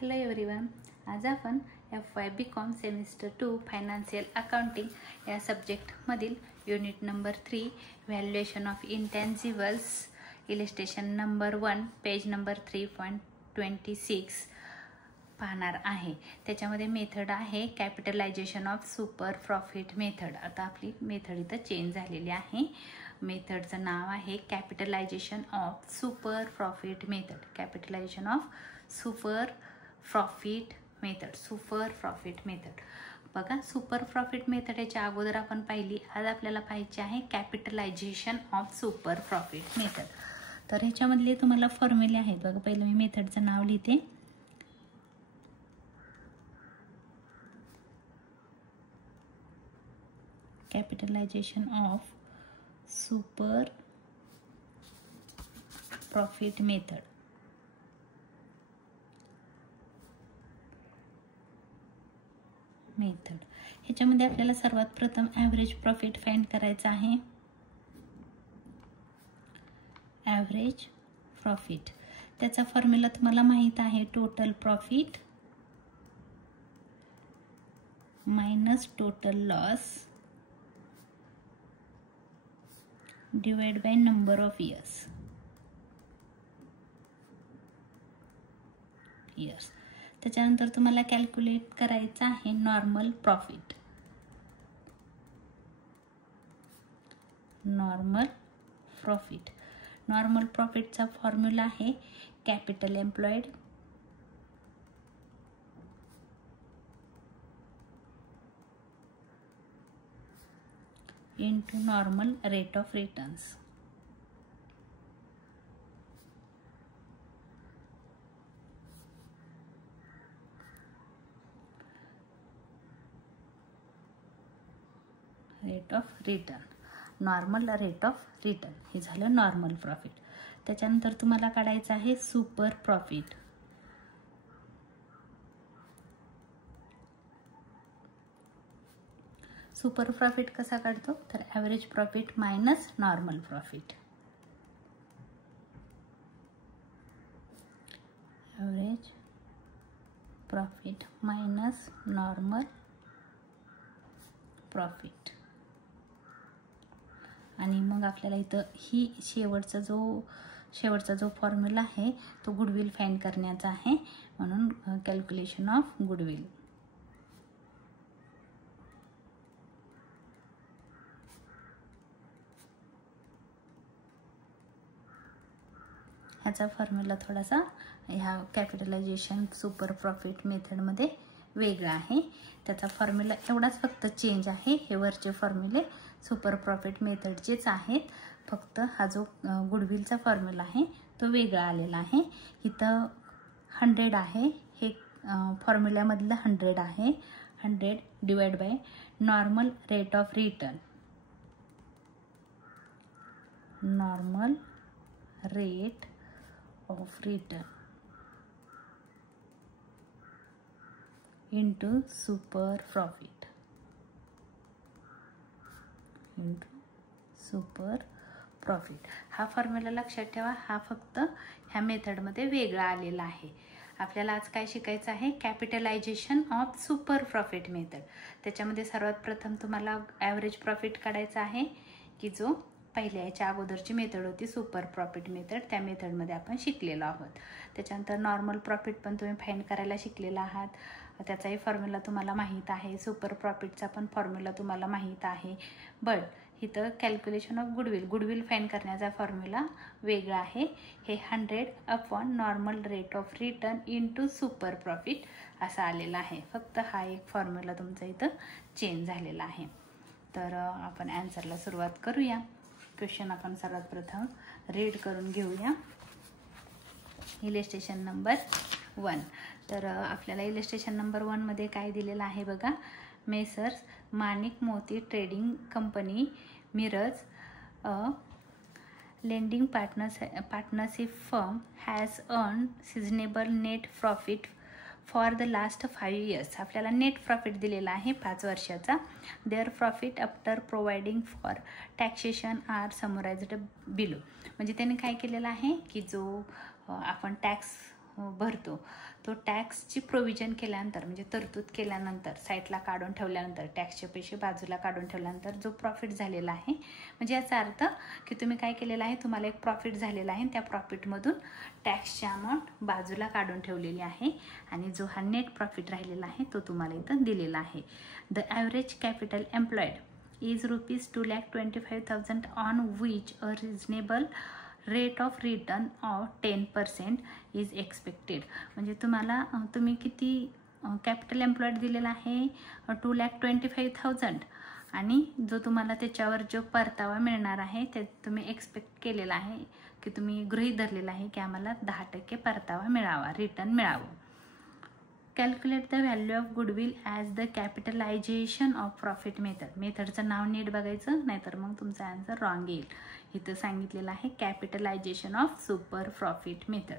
Hello everyone, आज आपण FY BCom semester 2 financial accounting या सब्जेक्टमधील unit number 3 valuation of intangibles illustration number 1 page number 3.26 पाहणार आहे। त्याच्यामध्ये मेथड आहे capitalisation of super profit method. आता आपली मेथड इथं चेंज झालेली आहे। मेथडचं नाव आहे capitalisation of super profit method. Capitalisation of super profit method बघा, सुपर प्रॉफिट मेथड याच्या अगोदर आपण पाहिली। आज आपल्याला पाहायचे आहे capitalisation of super profit method. तर ह्याच्यामधले तुम्हाला फॉर्म्युले आहेत बघा। पहिलं मी मेथडचं नाव लिहिते। Capitalisation of super profit method. ह्याच्यामध्ये आपल्याला सर्वात प्रथम ॲव्हरेज प्रॉफिट फाइंड करायचं आहे। ॲव्हरेज प्रॉफिट त्याचा फॉर्म्युला तुम्हाला माहित आहे, total profit minus total loss divide by number of years. त्याच्यानंतर तुम्हाला कॅल्क्युलेट करायचं आहे नॉर्मल प्रॉफिट। नॉर्मल प्रॉफिटचा फॉर्म्युला आहे capital employed into normal rate of returns. Normal rate of return हे झालं नॉर्मल प्रॉफिट। त्याच्यानंतर तुम्हाला काढायचं आहे सुपर प्रॉफिट। सुपर प्रॉफिट कसा काढतो तर average profit minus normal profit. Average profit minus normal profit. आणि मग आपल्याला इथं ही शेवटचा जो फॉर्म्युला आहे तो गुडविल फाइंड करण्याचा आहे, म्हणून कॅल्क्युलेशन ऑफ गुडविल। ह्याचा फॉर्म्युला थोडासा ह्या कॅपिटलायझेशन सुपर प्रॉफिट मेथडमध्ये वेगळा आहे। त्याचा फॉर्म्युला एवढाच फक्त चेंज आहे। हे वरचे फॉर्म्युले सुपर प्रॉफिट मेथडचेच आहेत, फक्त हा जो गुडविलचा फॉर्म्युला आहे तो वेगळा आलेला आहे। इथं 100 आहे, हे फॉर्म्युल्यामधलं 100 आहे। 100 divide by normal rate of return. Normal rate of return into super profit हा फॉर्म्युला लक्षात ठेवा। हा फक्त ह्या मेथडमध्ये वेगळा आलेला आहे। आपल्याला आज काय शिकायचं आहे capitalisation of super profit method. त्याच्यामध्ये सर्वात प्रथम तुम्हाला ॲव्हरेज प्रॉफिट काढायचा आहे, की जो पहिल्या याच्या अगोदरची मेथड होती सुपर प्रॉफिट मेथड, त्या मेथडमध्ये आपण शिकलेलो आहोत। त्याच्यानंतर नॉर्मल प्रॉफिट पण तुम्ही फाइंड करायला शिकलेला आहात, त्याचाही फॉर्म्युला तुम्हाला माहीत आहे। सुपर प्रॉफिटचा पण फॉर्म्युला तुम्हाला माहीत आहे। बट इथं कॅल्क्युलेशन ऑफ गुडविल फाइंड करण्याचा फॉर्म्युला वेगळा आहे। हे 100 upon normal rate of return into super profit असा आलेला आहे। फक्त हा एक फॉर्म्युला तुमचा इथं चेंज झालेला आहे। तर आपण आन्सरला सुरुवात करूया। क्वेश्चन आपण सर्वात प्रथम रीड करून घेऊया। Illustration number 1। तर आपल्याला इलिस्ट्रेशन नंबर 1 मध्ये काय दिलेलं आहे बघा। Messrs Manik Moti trading company Miraj lending partnership firm has earn seasonable net profit for the last 5 years। आपल्याला नेट प्रॉफिट दिलेला आहे 5 वर्षाचा। Their profit after providing for taxation are summarised below. म्हणजे त्यांनी काय केलेलं आहे की जो आपण टॅक्स भरतो तो टॅक्सची प्रोव्हिजन केल्यानंतर म्हणजे तरतूद केल्यानंतर साईडला काढून ठेवल्यानंतर टॅक्सचे पैसे बाजूला काढून ठेवल्यानंतर जो प्रॉफिट झालेला आहे म्हणजे याचा अर्थ की तुम्ही काय केलेलं आहे तुम्हाला एक प्रॉफिट झालेला आहे त्या प्रॉफिटमधून टॅक्सची अमाऊंट बाजूला काढून ठेवलेली आहे आणि जो हा नेट प्रॉफिट राहिलेला आहे तो तुम्हाला इथं दिलेला आहे. The average capital employed is ₹2,25,000 on which a reasonable rate of return of 10% is expected. म्हणजे तुम्ही किती कॅपिटल एम्प्लॉईड दिलेला आहे 2,25,000 आणि जो तुम्हाला त्याच्यावर जो परतावा मिळणार आहे ते तुम्ही एक्सपेक्ट केलेला आहे की तुम्ही गृहीत धरलेला आहे की आम्हाला 10% परतावा मिळावा रिटर्न मिळावं. Calculate the value of goodwill as the capitalisation of profit method. मेथडचं नाव नीट बघायचं नाहीतर मग तुमचा आन्सर रॉंग येईल. इथं सांगितलेलं आहे capitalisation of super profit method.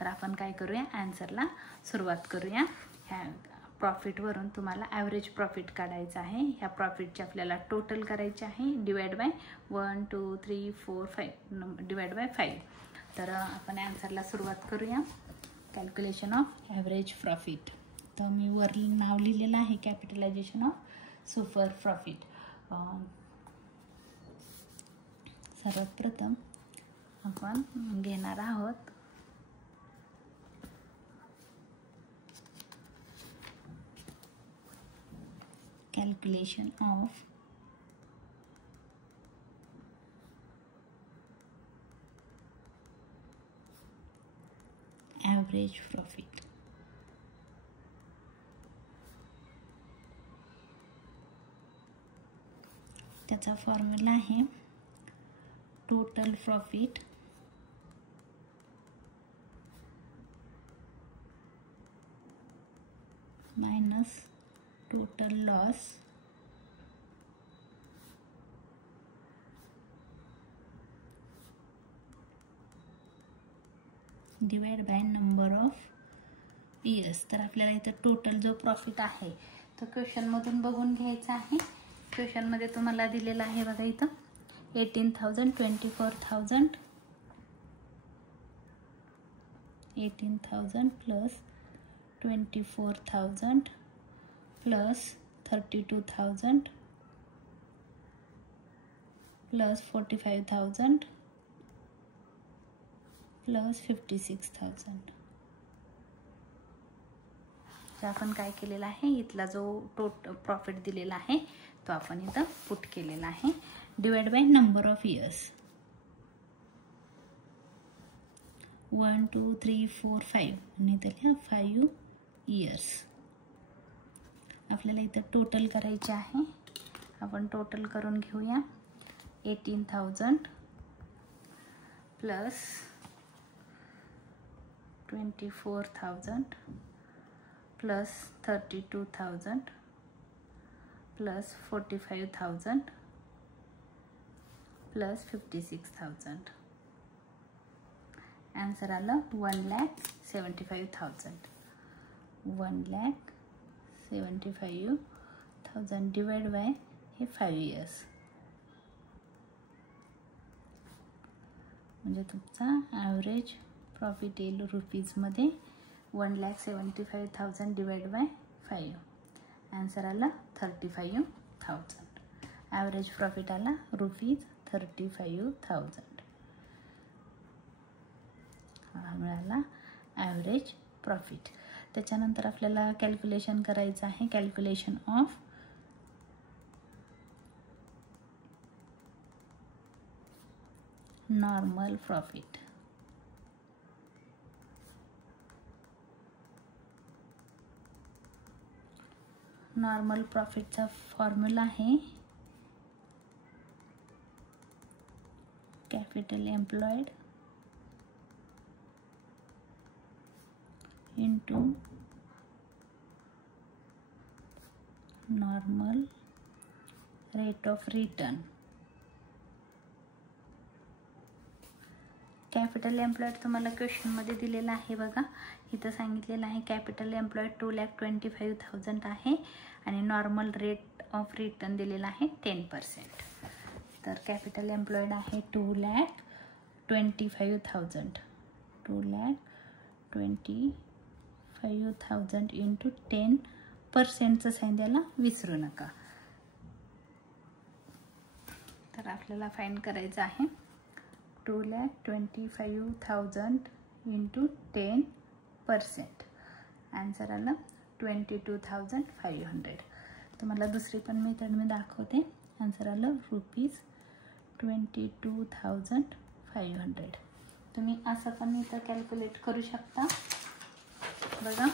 तर आपण काय करूया आन्सरला सुरुवात करूया. ह्या प्रॉफिटवरून तुम्हाला ॲव्हरेज प्रॉफिट काढायचं आहे. ह्या प्रॉफिटचे आपल्याला टोटल करायचे आहे डिवाइड बाय 1 2 3 4 5 डिवाइड बाय 5. तर आपण आन्सरला सुरुवात करूया. Calculation of average profit. तर मी वर नाव लिहिलेलं आहे कॅपिटलायझेशन ऑफ सुपर प्रॉफिट. सर्वप्रथम आपण घेणार आहोत कॅल्क्युलेशन ऑफ ॲव्हरेज प्रॉफिट. त्याचा फॉर्म्युला आहे total profit minus total loss divide by number of years. तर आपल्याला इथं टोटल जो प्रॉफिट आहे तो क्वेश्चनमधून बघून घ्यायचा आहे. क्वेश्चनमध्ये तुम्हाला दिलेला आहे बघा इथं 18,000 24,000 18,000 प्लस 24,000 प्लस 32,000 प्लस 45,000 प्लस 56,000. तर आपण काय केलेला आहे इथला जो प्रॉफिट दिलेला आहे तो आपण इथं पुट केलेला आहे divide by number of years 1 2 3 4 5 आणि त्याला 5 इयर्स. आपल्याला इथं टोटल करायचे आहे. आपण टोटल करून घेऊया. 18,000 plus 24,000 plus 32,000 plus 45,000 plus 56,000. Answer आलं 1,75,000. 1,75,000 डिवाइड बाय हे 5 इयर्स. म्हणजे तुमचा ॲव्हरेज प्रॉफिट येईल रुपीजमध्ये 1,75,000 डिवाइड बाय 5. आन्सर आला 35,000. ॲव्हरेज प्रॉफिट आला ₹35,000. हा मिळाला ॲव्हरेज प्रॉफिट. त्याच्यानंतर आपल्याला कॅल्क्युलेशन करायचं आहे calculation of normal profit. Normal प्रॉफिटचा फॉर्म्युला आहे capital employed into normal rate of return. Capital employed तुम्हाला क्वेश्चनमध्ये दिलेला आहे बघा. इथं सांगितलेलं आहे कॅपिटल एम्प्लॉयड 2,25,000 आहे आणि नॉर्मल रेट ऑफ रिटर्न दिलेला आहे 10%. तर कॅपिटल एम्प्लॉयड आहे 2,25,000. 25,000 इंटू 10%चं साईन द्यायला विसरू नका. तर आपल्याला फाईंड करायचं आहे 2,25,000 इंटू 10%. आन्सर आलं 22,500. तुम्हाला दुसरी पण मेथड मी दाखवते. आन्सर आलं ₹22,500. तुम्ही असं पण इथं कॅल्क्युलेट करू शकता. बघा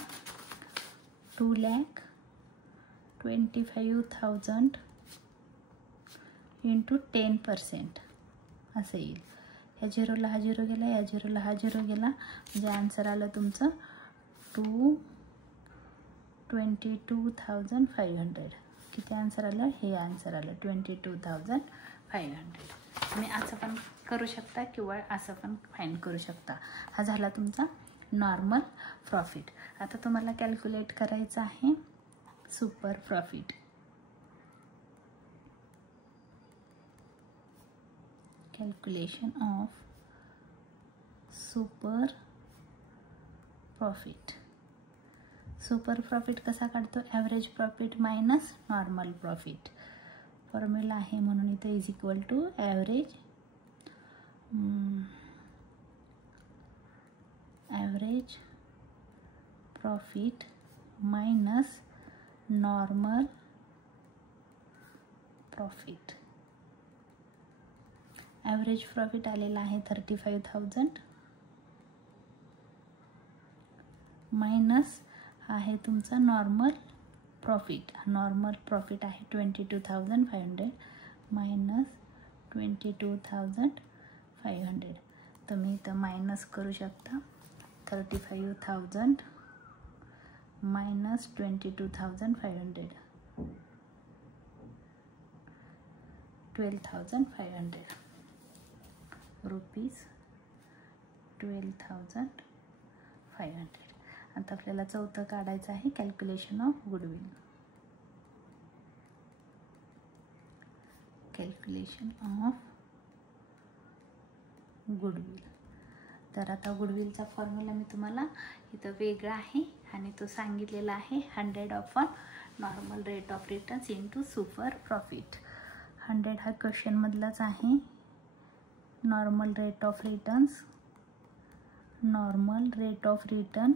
2,25,000 इंटू 10% असं येईल. ह्या झिरोला हा झिरो गेला, या झिरोला हा झिरो गेला, म्हणजे आन्सर आलं तुमचं 22,500. किती आन्सर आलं? हे आन्सर आलं 22,500. तुम्ही असं पण करू शकता किंवा असं पण फाइंड करू शकता. हा झाला तुमचा नॉर्मल प्रॉफिट. आता तुम्हाला कॅल्क्युलेट करायचं आहे super profit. Calculation of super profit. Super profit कसा काढतो? Average profit minus normal profit. Formula आहे म्हणून इथे is equal to average profit minus normal profit. Average profit आलेला आहे 35,000 मायनस आहे तुमचा नॉर्मल प्रॉफिट. नॉर्मल प्रॉफिट आहे 22,500 मायनस 22,500. तुम्ही इथं मायनस करू शकता. 35,000 मायनस 22,500 12,500 रुपीज 12,500. आता आपल्याला चौथं काढायचं आहे calculation of goodwill. Calculation of goodwill. तर आता गुडविलचा फॉर्म्युला मी तुम्हाला इथं वेगळा आहे आणि तो सांगितलेला आहे 100 upon normal rate of returns into super profit. 100 हा क्वेश्चनमधलाच आहे. Normal rate of returns, normal rate of return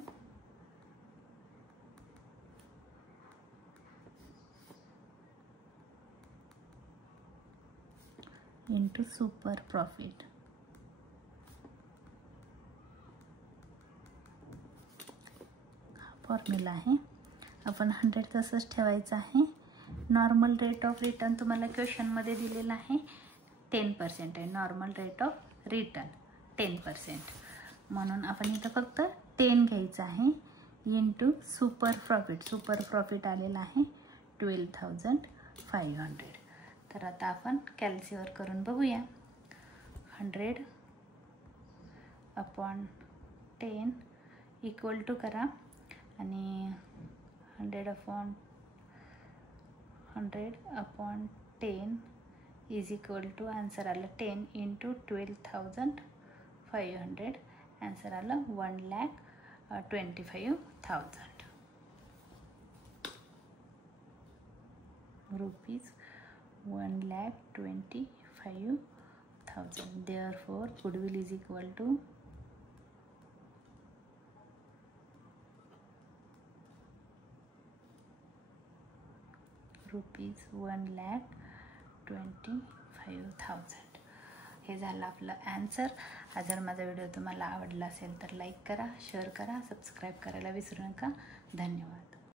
into super profit. Formula आहे. आपण 100 तसंच ठेवायचं आहे. नॉर्मल रेट ऑफ रिटर्न तुम्हाला क्वेश्चनमध्ये दिलेला आहे 10% आहे. नॉर्मल रेट ऑफ रिटर्न 10%, म्हणून आपण इथं फक्त 10 घ्यायचं आहे into super profit. Super profit आलेला आहे 12,500. तर आता आपण कॅल्सीवर करून बघूया. 100 अपॉन 10 इक्वल टू करा आणि 100 upon 10 is equal to answer आलं 10 इंटू 12,500. आन्सर आलं 1,25,000 rupees. 1,25,000. Therefore, goodwill is equal to rupees 1,25,000. हे झालं आपलं ॲन्सर. हा जर माझा व्हिडिओ तुम्हाला आवडला असेल तर लाईक करा, शेअर करा, सबस्क्राईब करायला विसरू नका. धन्यवाद.